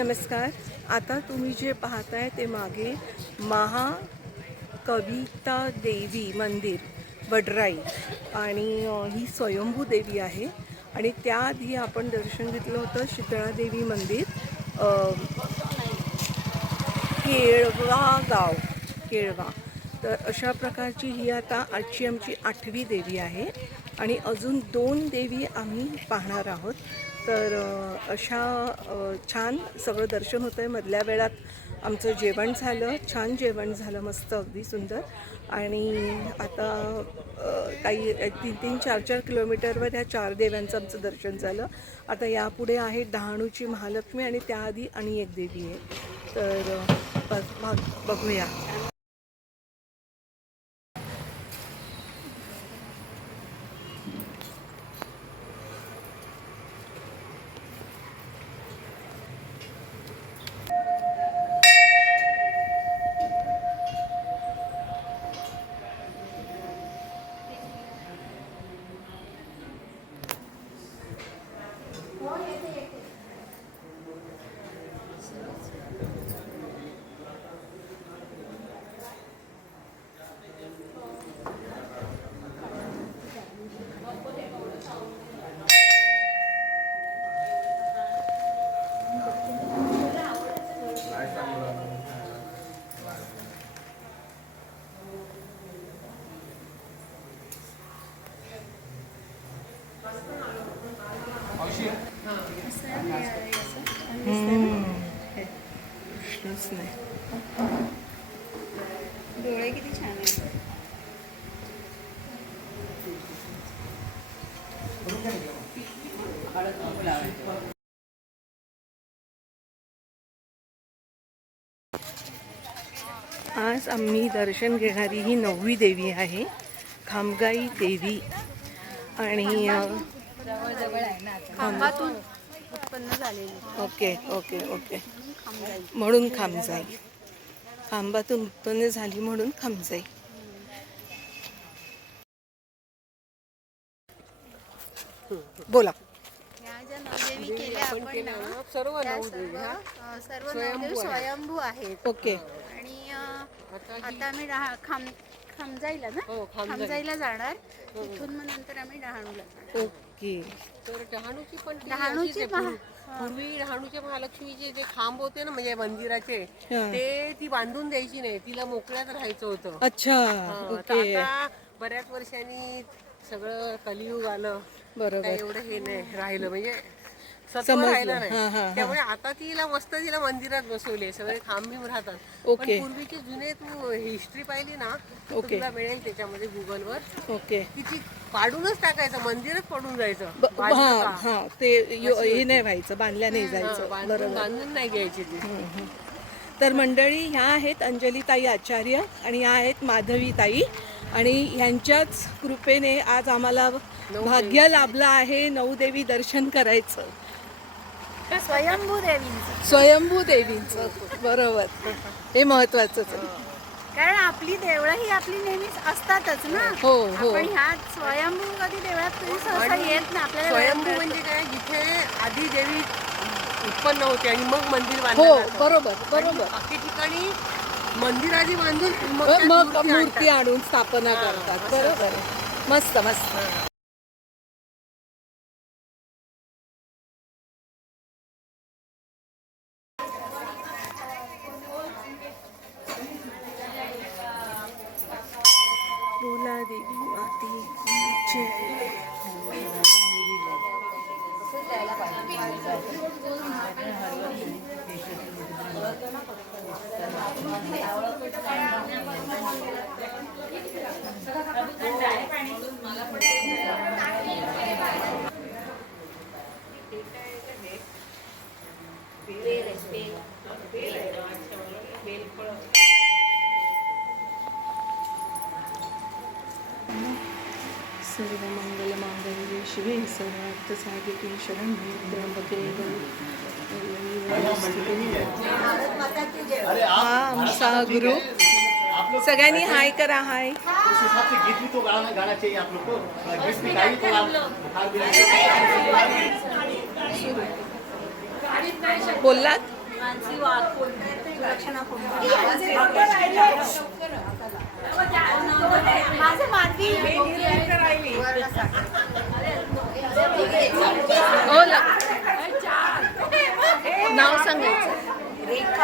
नमस्कार. आता तुम्ही जे पाहताय ते मागे महा कविता देवी मंदिर वडराई आणि ही स्वयंभू देवी आहे. आणि त्याआधी आपण दर्शन घेतलं होतं शीतळा देवी मंदिर केळवा गाव केळवा. तर अशा प्रकारची ही आता आजची आमची आठवी देवी आहे. आणि अजून दोन देवी आम्ही पाहणार आहोत. तर अशा छान सगळं दर्शन होतं आहे मधल्या वेळात आमचं जेवण झालं. छान जेवण झालं मस्त अगदी सुंदर. आणि आता काही तीन तीन चार चार किलोमीटरवर ह्या चार देव्यांचं आमचं दर्शन झालं. आता यापुढे आहे डहाणूची महालक्ष्मी आणि त्याआधी आणि एक देवी आहे. तर बघ- बघूया. प्रश्नच नाही डोळे किती छान आहेत आज आम्ही दर्शन घेणारी ही नववी देवी आहे खामगाई देवी. आणि खांबातून उत्पन्न झालेली ओके ओके ओके. म्हणून खामजाई खांबातून उत्पन्न झाली म्हणून बोला. केल्या आपण ना सर्व नवदेवी हा? स्वयंभू आहेत. ओके. आणि आता आम्ही खाम खामजाईला ना? हो, खामजाई. खामजाईला जाणार. तिथून मग नंतर आम्ही डहाणूला जाणार. ओके तर डहाणूची पण ती डहाणूची अशीच आहे. महा- पूर्वी- पूर्वी डहाणूच्या महालक्ष्मीचे जे खांब होते ना म्हणजे मंदिराचे हा. ते ती बांधून द्यायची नाही तिला मोकळ्यात राहायचं होतं अच्छा हा, तर ओके आता बऱ्याच वर्षांनी सगळं कलियुग आलं बरोबर काही एवढं हे नाही राहिलं म्हणजे सत्व समजलं. राहिलं हा, हा, नाही हा. त्यामुळे आता तिला मस्त तिला मंदिरात बसवले सगळे खांब बिंब राहतात ओके. पण पूर्वीचे जुने तू हिस्ट्री पाहिली ना तर ओके. तुला मिळेल त्याच्यामध्ये गुगलवर ओके तिची पाडूनच टाकायचं मंदिरच पडून जायचं. ब- बाजूला हा का? हा ते यो- हे नाही व्हायचं बांधल्या नाही हा, जायचं बांधून बरोबर. बांधून नाही घ्यायची ती. तर मंडळी ह्या आहेत अंजलीताई आचार्य आणि ह्या आहेत माधवीताई. आणि ह्यांच्याच कृपेने आज आम्हाला भाग्य लाभलं आहे नवदेवी दर्शन करायचं. स्वयंभू देवींचं स्वयंभू देवींचं बरोबर. हे महत्वाचंच आहे. कारण आपली देवळं ही आपली नेहमीच असतातच ना हो, हो. ह्या स्वयंभू कधी देवळात कधी सहसा येत नाही आपल्याला स्वयंभू म्हणजे काय जिथे आधी देवी उत्पन्न होते आणि मग मंदिर हो बांधलं जातं. बरोबर बरोबर बाकी ठिकाणी मंदिर आधी बांधून मग त्यात मग मूर्ती मूर्ती. आणून स्थापना करतात बरोबर आहे. मस्त मस्त त्र्यंबके गौरी हा आमचा गुरु सगळ्यांनी हाय करा हाय उस हिसाब से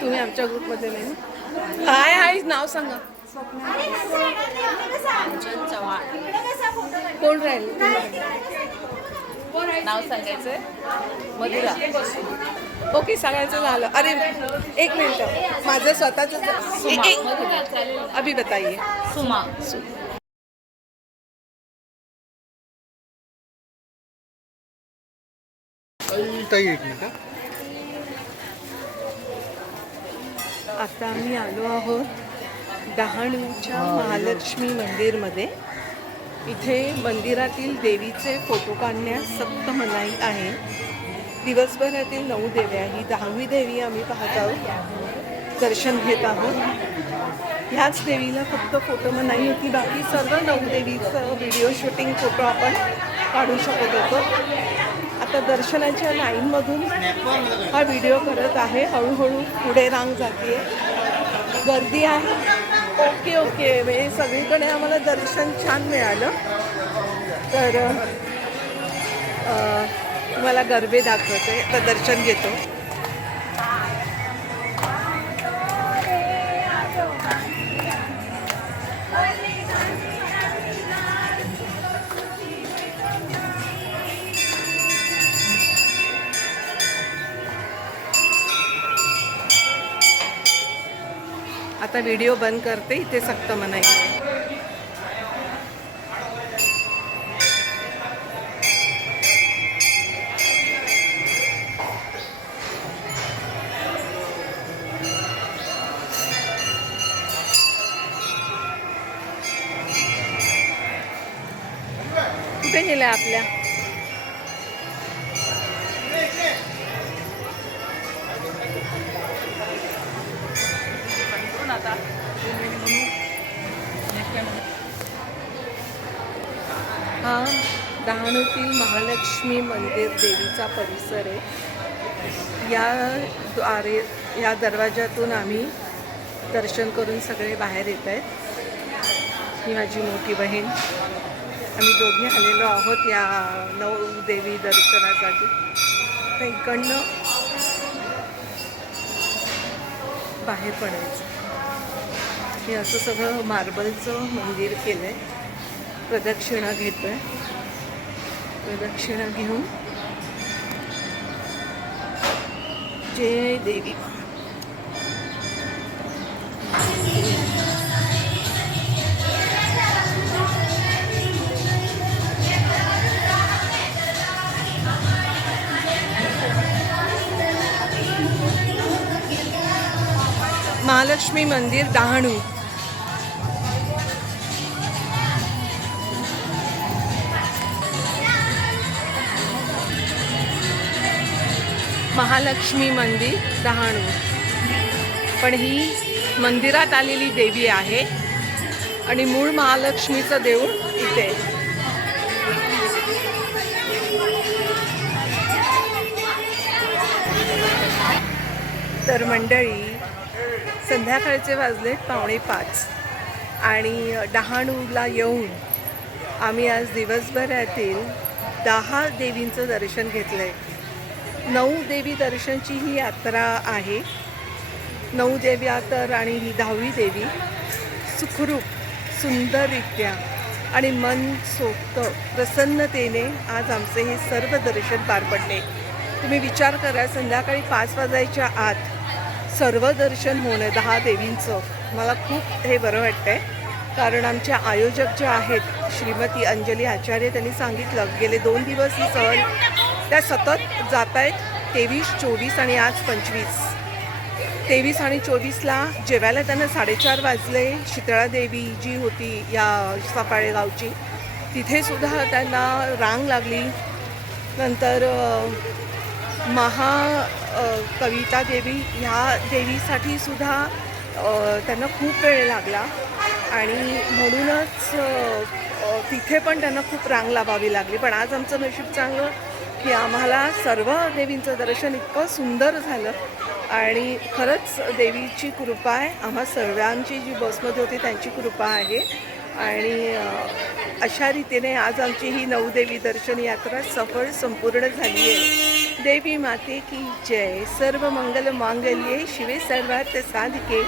तुम्ही आमच्या ग्रुपमध्ये नाही? हाय हाय नाव सांगा. कोण राहील? नाव सांगायचंय? मधुरा. ओके सांगायचं झालं. अरे एक मिनिट. माझं स्वतःच अभी बताइए सुमा. ताई एक मिनिट. आता आम्ही आलो आहोत डहाणूच्या महालक्ष्मी मंदिरमध्ये. इथे मंदिरातील देवीचे फोटो काढण्यास सक्त मनाई आहे. दिवसभरातील नऊ देव्या ही दहावी देवी आम्ही पाहत आहोत. दर्शन घेत आहोत. ह्याच देवीला फक्त फोटो मनाई होती. बाकी सर्व नऊ देवीचं व्हिडिओ शूटिंग फोटो आपण काढू शकत होतो. आता दर्शनाच्या लाईनमधून हा व्हिडिओ करत आहे. हळूहळू पुढे रांग जाते गर्दी आहे. Okay okay. म्हणजे सगळीकडे आम्हाला दर्शन छान मिळालं. तर मला तुम्हाला गरबे दाखवते. आता दर्शन घेतो. आता व्हिडिओ बंद करते इथे सक्त मनाई. कुठे गेल्या आपल्या? हा डहाणूतील महालक्ष्मी मंदिर देवीचा परिसर आहे. या द्वारे या दरवाज्यातून आम्ही दर्शन करून सगळे बाहेर येत आहेत. ही माझी मोठी बहीण. आम्ही दोघी आलेलो आहोत या नऊ देवी दर्शनासाठी. तर इकडनं बाहेर पडायचं. हे असं सगळं मार्बलचं मंदिर केलं आहे प्रदक्षिणा घेतो आहे प्रदक्षिणा घेऊन जय देवी. महालक्ष्मी मंदिर डहाणू. महालक्ष्मी मंदिर डहाणू. पण ही मंदिरात आलेली देवी आहे आणि मूळ महालक्ष्मीचं देऊळ इथे. तर मंडळी संध्याकाळचे वाजले पावणे पाच आणि डहाणूला येऊन आम्ही आज दिवसभरातील दहा देवींचं दर्शन घेतलं आहे नऊ देवी दर्शनची ही यात्रा आहे. नऊ देव्या तर आणि ही दहावी देवी. सुखरूप सुंदररित्या आणि मन सोक्त प्रसन्नतेने आज आमचे हे सर्व दर्शन पार पडले. तुम्ही विचार करा संध्याकाळी पाच वाजायच्या आत सर्व दर्शन होणं दहा देवींचं. मला खूप हे बरं वाटतंय. कारण आमच्या आयोजक ज्या आहेत श्रीमती अंजली आचार्य त्यांनी सांगितलं गेले दोन दिवस ही सहल त्या सतत जात आहेत तेवीस चोवीस आणि आज पंचवीस. तेवीस आणि चोवीसला जेवायला त्यांना साडेचार वाजले. शितळादेवी जी होती या सफाळे गावची तिथेसुद्धा त्यांना रांग लागली. नंतर महा कविता देवी ह्या देवीसाठी सुद्धा त्यांना खूप वेळ लागला. आणि म्हणूनच तिथे पण त्यांना खूप रांग लावावी लागली. पण आज आमचं नशीब चांगलं की आम्हाला सर्व देवींचं दर्शन इतकं सुंदर झालं. आणि खरंच देवीची कृपा आहे. आम्हा सर्वांची जी बसमध्ये होती त्यांची कृपा आहे. आणि अशा रीतीने आज आमची ही नवदेवी दर्शन यात्रा सफळ संपूर्ण झाली आहे. देवी माते की जय. सर्व मंगल मांगल्ये शिवे सर्वार्थ साधिके.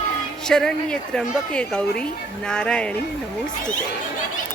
शरण्ये त्र्यंबके गौरी. नारायणी नमोस्तुते.